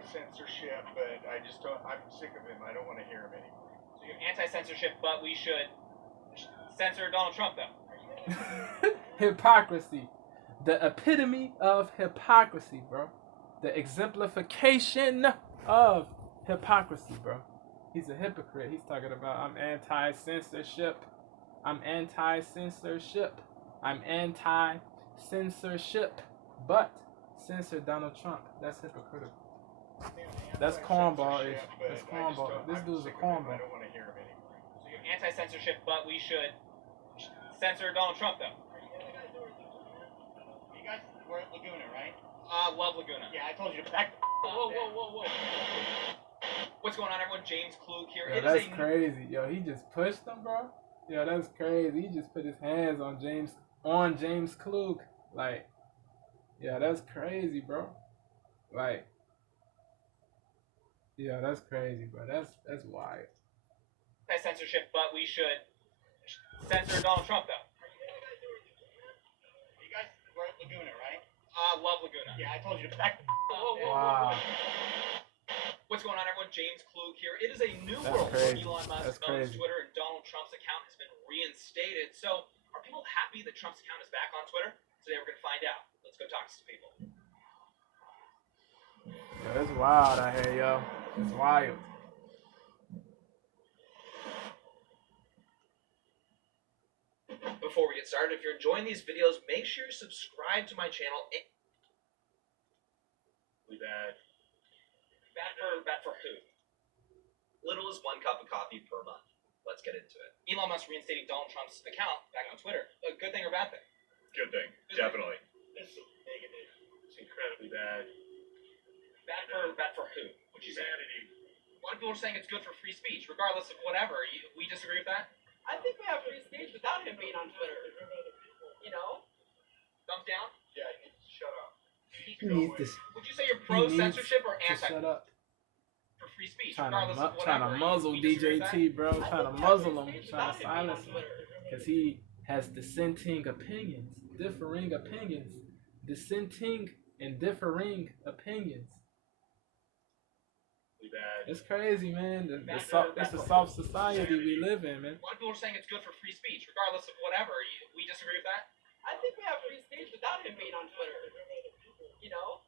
anti-censorship, but I just don't. I'm sick of him. I don't want to hear him anymore. So you're anti-censorship, but we should censor Donald Trump, though. Hypocrisy. The epitome of hypocrisy, bro. The exemplification of hypocrisy, bro. He's a hypocrite. He's talking about I'm anti-censorship. I'm anti-censorship. I'm anti-censorship. But censor Donald Trump. That's hypocritical. That's cornball-ish. That's cornball. This dude's a cornball. I don't want to hear him anymore. So you're anti-censorship, but we should censor Donald Trump, though. You guys were at Laguna, right? Love Laguna. Yeah, I told you to back. Whoa. What's going on, everyone? James Klug here. Yo, that's crazy. Yo, he just pushed him, bro. Yo, that's crazy. He just put his hands on James Klug. Like, yeah, that's crazy, bro. Like, yeah, that's crazy, bro. That's wild. Anti-censorship, but we should censor Donald Trump, though. You guys were at Laguna, right? Love Laguna. Yeah, I told you to back. Wow. What's going on, everyone? James Klug here. It is a new world where Elon Musk owns Twitter and Donald Trump's account has been reinstated. So, are people happy that Trump's account is back on Twitter? Today we're going to find out. Let's go talk to some people. Yo, it's wild out here, yo. It's wild. Before we get started, if you're enjoying these videos, make sure you subscribe to my channel. Bad for who? Little as 1 cup of coffee per month. Let's get into it. Elon Musk reinstating Donald Trump's account back on Twitter. A good thing or bad thing? Good thing, definitely. It's negative. It's incredibly bad. Bad for who? Would you say? Humanity. A lot of people are saying it's good for free speech, regardless of whatever. We disagree with that? I think we have free speech without him being on Twitter. You know? Thumbs down? Yeah, he needs to shut up. He needs to Would you say you're pro-censorship or anti shut up. for free speech, Trying regardless of whatever? to muzzle We disagree with DJT, bro. I Trying to think we have muzzle free him. speech Trying to without him being silence on him. Twitter. Because he has dissenting opinions. Differing opinions. Dissenting and differing opinions. Bad. It's crazy, man. It's a soft society we live in, man. A lot of people are saying it's good for free speech, regardless of whatever. We disagree with that? I think we have free speech without him being on Twitter. You know?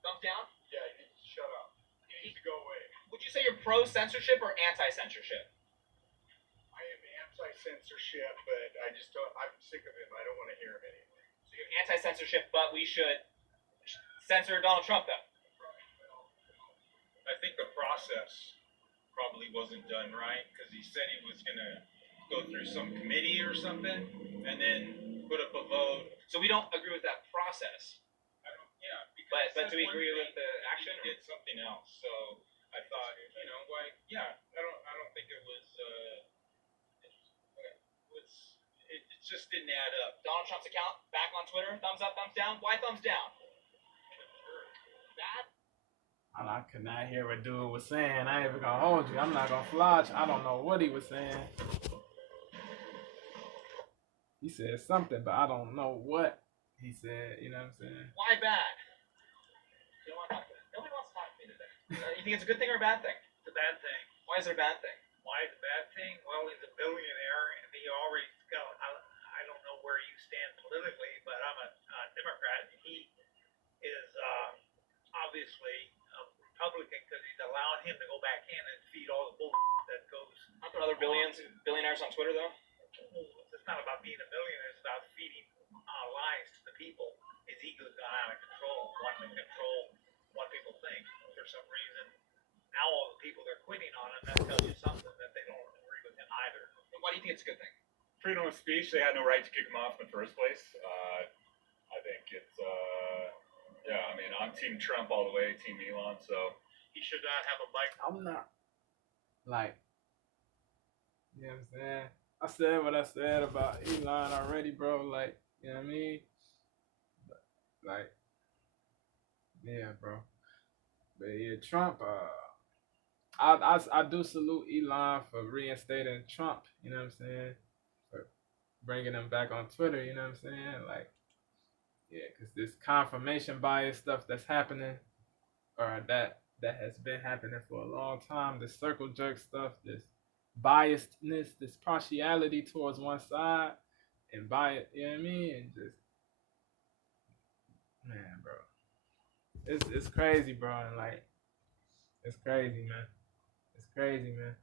Thumbs down? Yeah, he needs to shut up. He needs to go away. Would you say you're pro-censorship or anti-censorship? I am anti-censorship, but I just don't. I'm sick of him. I don't want to hear him anymore. So you're anti-censorship, but we should censor Donald Trump, though. I think the process probably wasn't done right because he said he was going to go through some committee or something and then put up a vote. So we don't agree with that process. But do we agree with the action? He did something else. So I thought, I don't think it was. It just didn't add up. Donald Trump's account back on Twitter. Thumbs up, thumbs down. Why thumbs down? Bad. I could not hear what dude was saying. I ain't even gonna hold you. I'm not gonna flash. I don't know what he was saying. He said something, but I don't know what he said. You know what I'm saying? Why bad? You don't want to talk to me. Nobody wants to talk to me today. You think it's a good thing or a bad thing? It's a bad thing. Why is it a bad thing? Why is it a bad thing? Well, he's a billionaire, and he already got. I don't know where you stand politically, but I'm a Democrat, and he is obviously a Republican because he's allowing him to go back in and feed all the bull that goes. Aren't there other billionaires on Twitter, though? It's not about being a millionaire. It's about feeding lies to the people. His ego's gone out of control, wanting to control what people think for some reason. Now all the people they're quitting on him, that tells you something that they don't agree with him either. And why do you think it's a good thing? Freedom of speech. They had no right to kick him off in the first place. I think it's. I mean, I'm Team Trump all the way, Team Elon. So He should not have a mic. I'm not. Like, you know what I'm saying? I said what I said about Elon already, bro. Like, you know what I mean? Like, yeah, bro. But yeah, Trump, I do salute Elon for reinstating Trump, you know what I'm saying? For bringing him back on Twitter, you know what I'm saying? Like, yeah, because this confirmation bias stuff that's happening, or that that has been happening for a long time. This circle jerk stuff, this biasedness, this partiality towards one side, and bias. You know what I mean? And just man, bro, it's crazy, bro, and like it's crazy, man. It's crazy, man.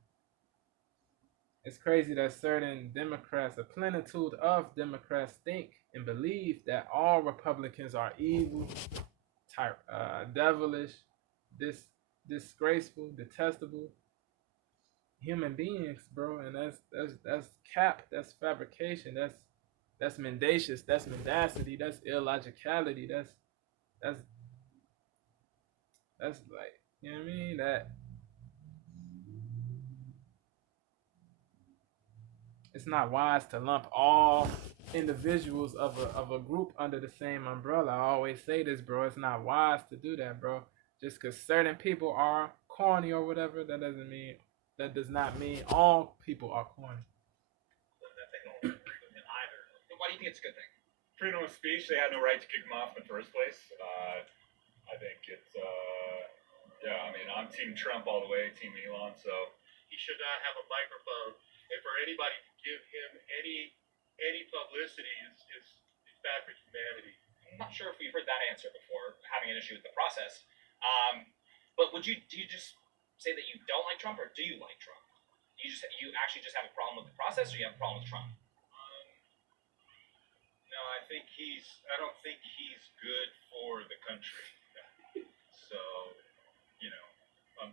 It's crazy that certain Democrats, a plenitude of Democrats, think and believe that all Republicans are evil, devilish, disgraceful, detestable human beings, bro. And that's cap. That's fabrication. That's mendacious. That's mendacity. That's illogicality. That's like, you know what I mean? That it's not wise to lump all individuals of a group under the same umbrella. I always say this, bro. It's not wise to do that, bro. Just because certain people are corny or whatever, that does not mean all people are corny. Why do you think it's a good thing? Freedom of speech. They had no right to kick him off in the first place. I think it's yeah. I mean, I'm Team Trump all the way, Team Elon. So he should not have a microphone, and for anybody to give him any publicity is bad for humanity. I'm not sure if we've heard that answer before, having an issue with the process. But do you just say that you don't like Trump, or do you like Trump? You actually just have a problem with the process, or you have a problem with Trump? No, I don't think he's good for the country. So,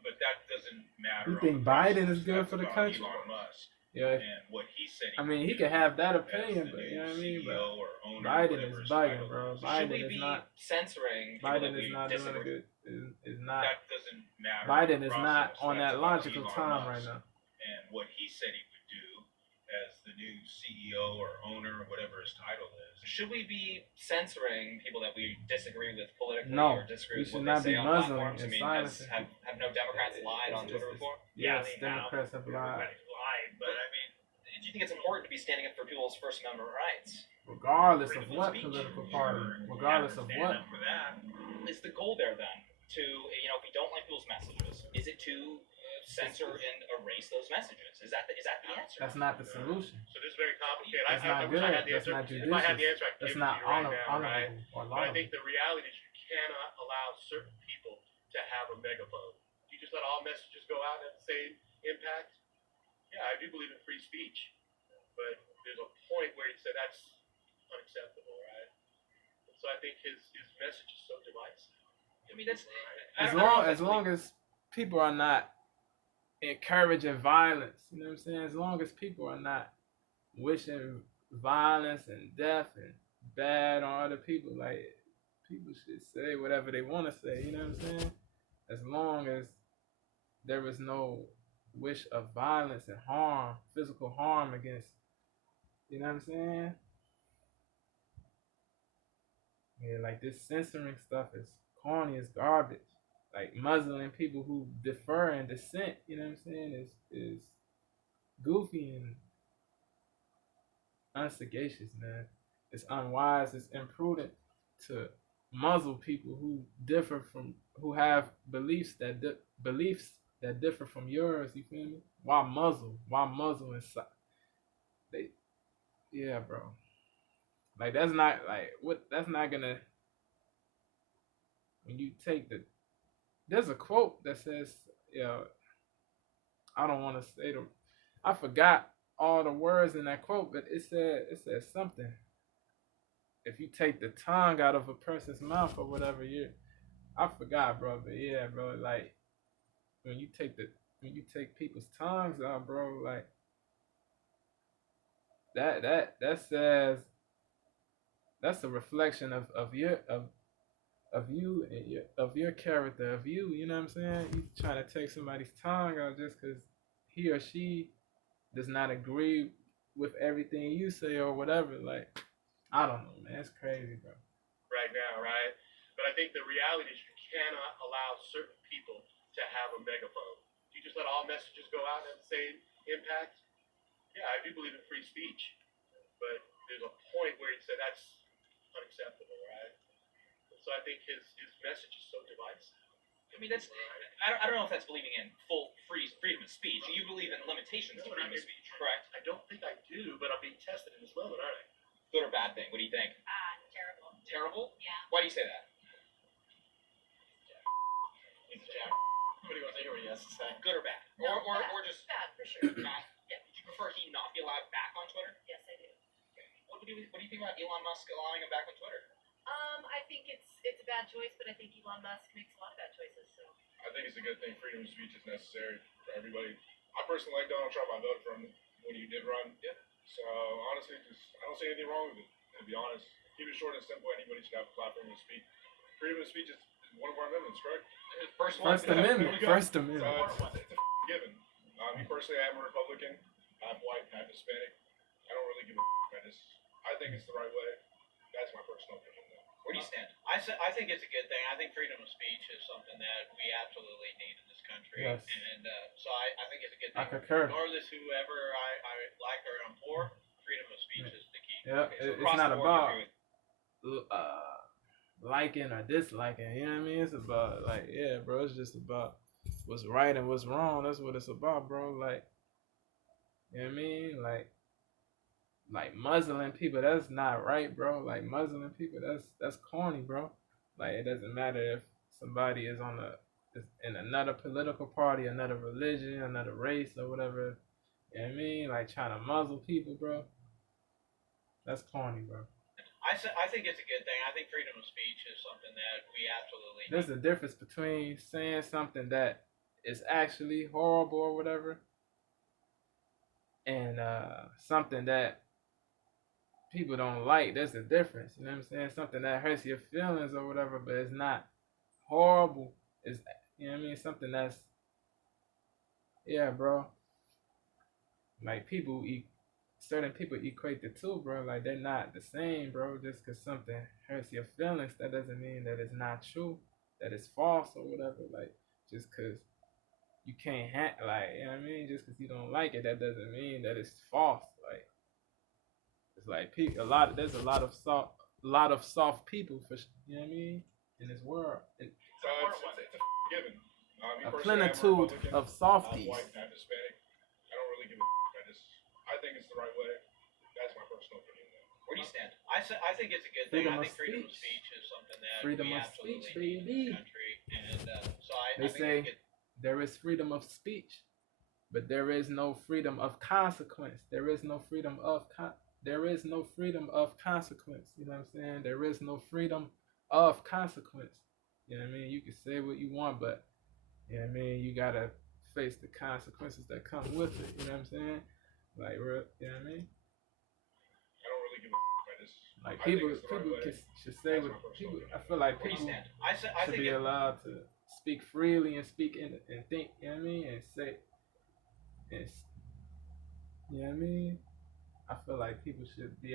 but that doesn't matter. You think Biden is good for the country? Elon Musk. Yeah. And what he said. I mean, he can have that opinion, but you know what I mean. But Biden is bugging, bro. Biden is not censoring. Biden is not doing a good. Is not. That doesn't matter. Biden is not on that logical time right now. And what he said he would do as the new CEO or owner or whatever his title is. Should we be censoring people that we disagree with politically No, or disagree we with should what not they be say on muzzling platforms? I and mean, silencing. have no Democrats lied on Twitter before? Yes, now Democrats have lied. Everybody's lied, but I mean, Do you think it's important to be standing up for people's First Amendment rights? Regardless of what political party, regardless of what. For that. Is the goal there then to, if you don't like people's messages, is it to censor and erase those messages? Is that the answer? That's not the solution. so this is very complicated. That's I not wish I good. had the That's answer. not If I had the judicious. answer, I could That's give it not to you right now, right? honorable or But I laudable. think the reality is you cannot allow certain people to have a megaphone. You just let all messages go out and have the same impact. Yeah, I do believe in free speech, but there's a point where you say that's unacceptable, right? And so I think his message is so divisive. I mean, that's As long as people are not encouraging violence, you know what I'm saying? As long as people are not wishing violence and death and bad on other people, like people should say whatever they want to say, you know what I'm saying? As long as there is no wish of violence and harm, physical harm against, you know what I'm saying? Yeah, like this censoring stuff is corny as garbage. Like muzzling people who differ and dissent, you know what I'm saying, is goofy and unsagacious, man. It's unwise, it's imprudent to muzzle people who have beliefs that differ from yours, you feel me? Why muzzle? Why muzzle inside? Yeah, bro. Like that's not gonna, when you take there's a quote that says, I don't want to say I forgot all the words in that quote, but it said something. If you take the tongue out of a person's mouth or whatever, I forgot, bro, but yeah, bro, like when you take people's tongues out, bro, like that says that's a reflection of you and your character, of you know what I'm saying? You trying to take somebody's tongue out just because he or she does not agree with everything you say or whatever. Like, I don't know, man. It's crazy, bro. Right now, right? But I think the reality is you cannot allow certain people to have a megaphone. You just let all messages go out and have the same impact. Yeah, I do believe in free speech, but there's a point where you say that's unacceptable, right? And so I think his message is so divisive. I mean, that's. I don't know if that's believing in full freedom of speech. You believe in limitations to freedom of speech, correct? I don't think I do, but I'm being tested in this moment, aren't I? Good or bad thing? What do you think? Terrible. Terrible? Yeah. Why do you say that? He's a jack. What do you want to hear what he has to say? Good or bad? No, Or just bad for sure. bad? Yeah. Would you prefer he not be allowed back on Twitter? Yes, I do. What do you think about Elon Musk allowing him back on Twitter? I think it's a bad choice, but I think Elon Musk makes a lot of bad choices. So. I think it's a good thing. Freedom of speech is necessary for everybody. I personally like Donald Trump. I voted for him when he did run. Yeah. So honestly, I don't see anything wrong with it. To be honest, keep it short and simple. Anybody should have a platform to speak. Freedom of speech is one of our amendments, correct? First Amendment. First So Amendment. it's a given. Me personally, I'm a Republican. I'm white. I'm Hispanic. I don't really give a. I think it's the right way. That's my personal opinion, though. Where do you stand? I think it's a good thing. I think freedom of speech is something that we absolutely need in this country. Yes. And so I think it's a good I thing. concur. Regardless whoever I like or I'm for, freedom of speech is the key. Yeah, Okay, so it's across not the board, about you agree with- liking or disliking. You know what I mean? It's about like, yeah, bro. It's just about what's right and what's wrong. That's what it's about, bro. Like, you know what I mean? Like muzzling people, that's not right, bro. Like muzzling people, that's corny, bro. Like it doesn't matter if somebody is is in another political party, another religion, another race, or whatever. You know what I mean? Like trying to muzzle people, bro. That's corny, bro. I think it's a good thing. I think freedom of speech is something that we absolutely need. There's a difference between saying something that is actually horrible or whatever, and something that people don't like. There's a difference. You know what I'm saying? Something that hurts your feelings or whatever, but it's not horrible. It's, you know what I mean? Something that's, yeah, bro. Like certain people equate the two, bro. Like they're not the same, bro. Just because something hurts your feelings, that doesn't mean that it's not true, that it's false or whatever. Like just because you can't like, you know what I mean? Just because you don't like it, that doesn't mean that it's false. Like it's like there's a lot of soft people you know what I mean, in this world. So it's a given. Me A personally, I'm a plenitude Republican. of I'm softies. white. I'm Hispanic. I don't really give a. I think it's the right way. That's my personal opinion, though. Where do you stand? I think it's a good thing. Freedom I of think freedom of speech. speech is something that Freedom we of absolutely speech, need in baby. this country. And so I They think say it's good. there is freedom of speech, but there is no freedom of consequence. There is no freedom of consequence. You know what I'm saying? There is no freedom of consequence. You know what I mean? You can say what you want, but you know what I mean? You gotta face the consequences that come with it. You know what I'm saying? Like, you know what I mean? I don't really give a. Like I think people it's the right way. should say That's what my personal people. opinion. I feel like Where do you people stand? I should think be allowed to speak freely and speak and think. You know what I mean? And say, and you know what I mean? I feel like people should be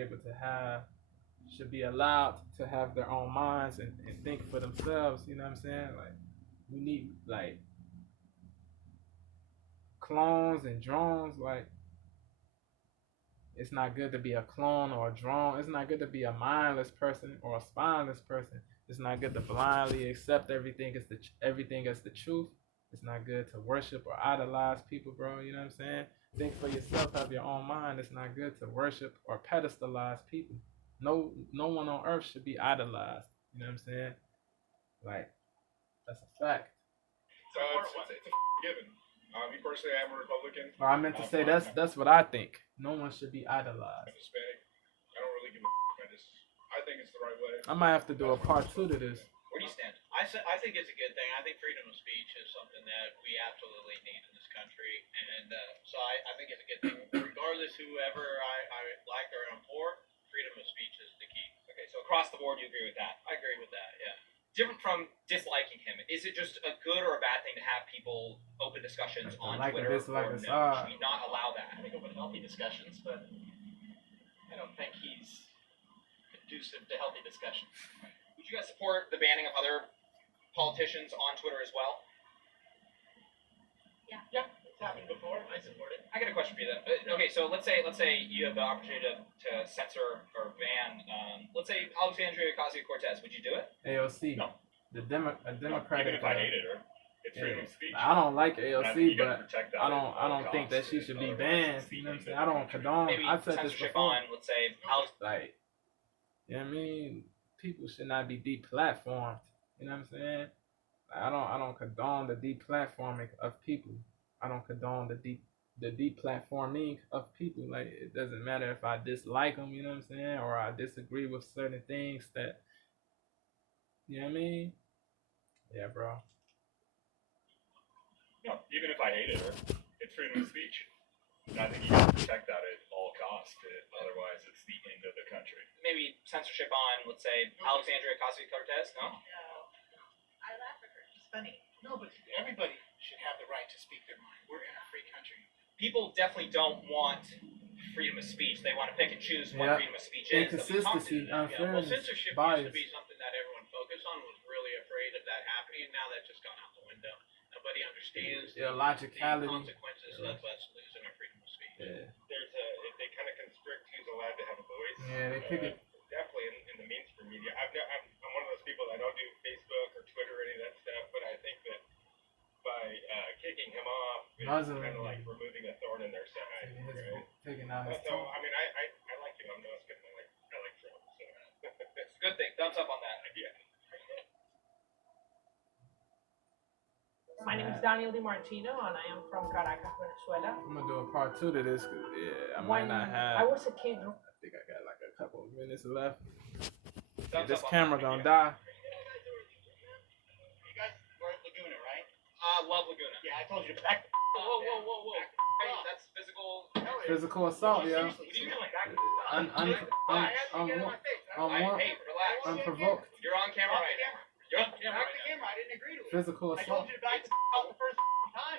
allowed to have their own minds and think for themselves. You know what I'm saying? Like we need like clones and drones. Like it's not good to be a clone or a drone. It's not good to be a mindless person or a spineless person. It's not good to blindly accept everything as the truth. It's not good to worship or idolize people, bro. You know what I'm saying? Think for yourself, have your own mind. It's not good to worship or pedestalize people. No one on earth should be idolized. You know what I'm saying? Like, that's a fact. So it's a given. Me personally, I'm a Republican. Or I meant to say that's what I think. No one should be I'm idolized. Hispanic. I don't really give a. I think it's the right way. I might have to do a part 2 to this. Where do you stand? I think it's a good thing. I think freedom of speech is something that we absolutely need in this country. And so I think it's a good thing. Regardless whoever I like or I'm for, freedom of speech is the key. Okay, so across the board, you agree with that? I agree with that, yeah. Different from disliking him, is it just a good or a bad thing to have people open discussions on Like or Twitter, dislike or us no? are. Should we not allow that? I think open healthy discussions, but I don't think he's conducive to healthy discussion. Would you guys support the banning of other politicians on Twitter as well? Yeah, it's happened before. I support it. I got a question for you then. Okay, so let's say you have the opportunity to censor or ban, let's say Alexandria Ocasio-Cortez. Would you do it? AOC. No. a Even Democratic. if I hated her, it's freedom of speech. I don't like And I think AOC, you gotta but protect that I at don't all think that costs, she should be otherwise banned. it's the You know what I'm end saying? of I the don't country. condone. Maybe I said this censorship before. on, let's say, Alex. Like, you know what I mean? People should not be deplatformed. You know what I'm saying? Like, I don't condone the deplatforming of people. I don't condone the deplatforming of people. Like, it doesn't matter if I dislike them, you know what I'm saying, or I disagree with certain things that, you know what I mean? Yeah, bro. No, even if I hated her, it's freedom of speech. And I think you gotta protect that at all costs. Otherwise, it's the end of the country. Maybe censorship on, let's say, Alexandria Ocasio-Cortez. No. I laugh at her. She's funny. No, but everybody should have the right to speak their mind. We're in a free country. People definitely don't want freedom of speech. They want to pick and choose what freedom of speech is. Inconsistency, Well, unfairness, censorship bias. used to be something that everyone focused on, was really afraid of that happening, and now that's just gone out the window. Nobody understands the Illogicality. consequences of us losing our freedom of speech. Yeah. They kind of constrict who's allowed to have a voice. Yeah, they pick it. Definitely in the mainstream media. I'm one of those people that don't do Facebook or Twitter or any of that stuff, but I think that by kicking him off, it's Muslim. kind of like removing a thorn in their side. Right? Taking out his So, tongue. I mean, I like Elon Musk and I like Trump. So. It's a good thing. Thumbs up on that. Yeah. My name is Daniel DiMartino, and I am from Caracas, Venezuela. I'm gonna do a part 2 to this, cause I might not have. I was a kid. I think I got like a couple of minutes left. Thumbs This up on camera that. gonna die. You guys were at Laguna, right? Love Laguna. Yeah, I told you to back. Whoa. Hey, that's physical. Physical assault, yo. What are you doing? Hey, relax. Unprovoked. You're on camera right now. You're on camera Back right the now. camera. I didn't agree to it. Physical I assault. told you to back